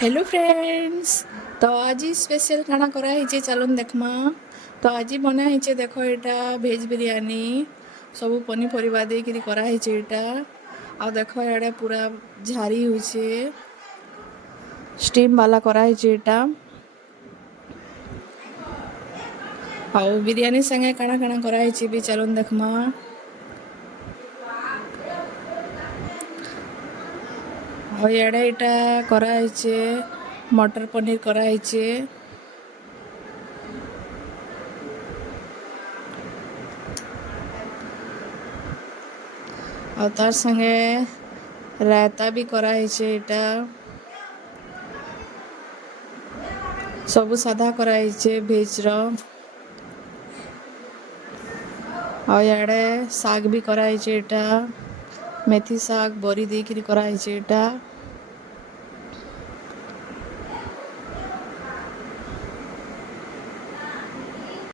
Hello friends. तो आज special खाना कराई चलन देखमा। तो आज बनाई देख यहाँ भेज बिरयानी सब पनीपरिया देकर कराई यहाँ आ देख इे पूरा झारी होचे स्टीम वाला कराई यहाँ आ बिरयानी संगे काଣା काଣା कराई भी चलन देखमा। और इे यहाँ कराई मटर पनीर कराई और तार संगे रायता भी कराई यहाँ सब सादा कराई भेज रो और इे साग भी कराई यहाँ मेथी साग बरी देकर कराई यहाँ